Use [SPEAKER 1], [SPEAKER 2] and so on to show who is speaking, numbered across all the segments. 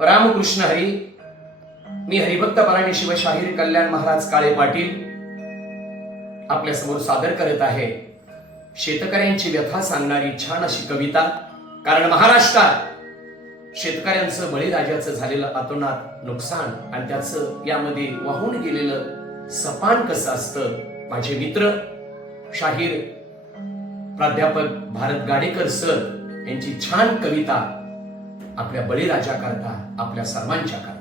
[SPEAKER 1] रामकृष्ण हरी मी हरिभक्त पराणी शिवशाहीर कल्याण महाराज काळे पाटील आपल्यासमोर सादर करत आहे. शेतकऱ्यांची व्यथा सांगणारी छान अशी कविता. कारण महाराष्ट्रात शेतकऱ्यांचं बळीराजाचं झालेलं अतोनात नुकसान आणि त्याचं यामध्ये वाहून गेलेलं सपान कसं असतं? माझे मित्र शाहीर प्राध्यापक भारत गाडेकर सर यांची छान कविता आपल्या बळीराजा करता आपल्या सर्वांच्या करता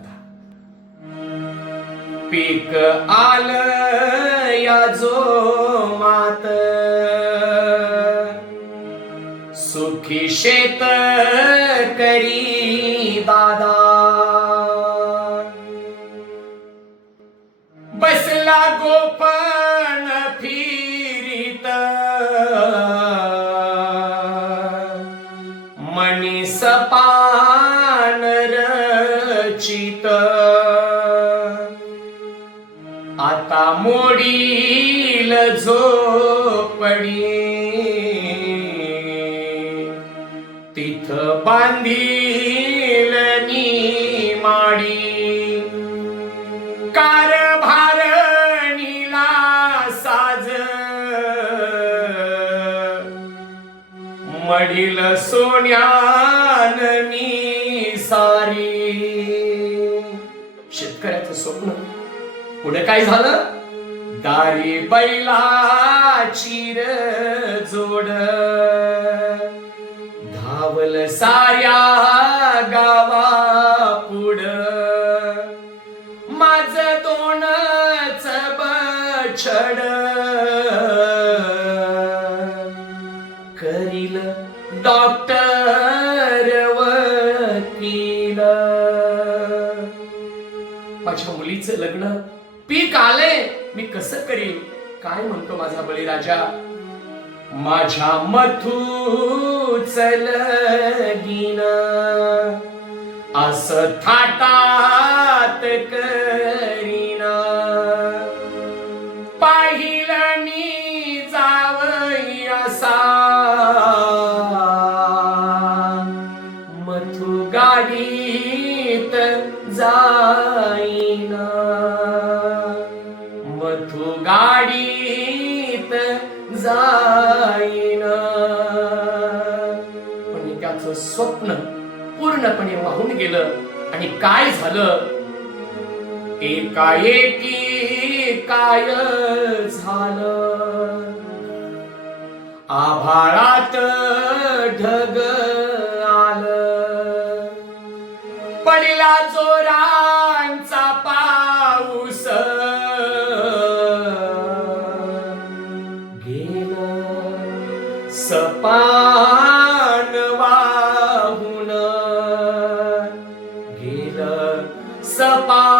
[SPEAKER 1] पीक आलं या जो मात सुखी शेत करी दादा. बसला गोपन फिरित. मोडील झोपडी. तिथ बांधील माडी कारभारणीला साज. मडील सोन्यान मी सारी. शेतकऱ्याचं स्वप्न. पुढे काय झालं? दारी बैलाची र जोड. धावल साऱ्या गावा पुढ. माझ दोनच बछड. करील डॉक्टर वकील. माझ्या मुलीचं लग्न पीक आले मी कसं करीन? काय म्हणतो माझा बळीराजा? माझ्या मथूच लगीन अस थाटात करीना. पाहिलं मी जावई असा. मथू गाडीत जाईना. जाईन. पण त्याचं स्वप्न पूर्णपणे वाहून गेलं आणि काय झालं? एकाएकी काय झालं? आभाळात ढग आलं. पडला जोरा सपान वाहून गेलं. सपा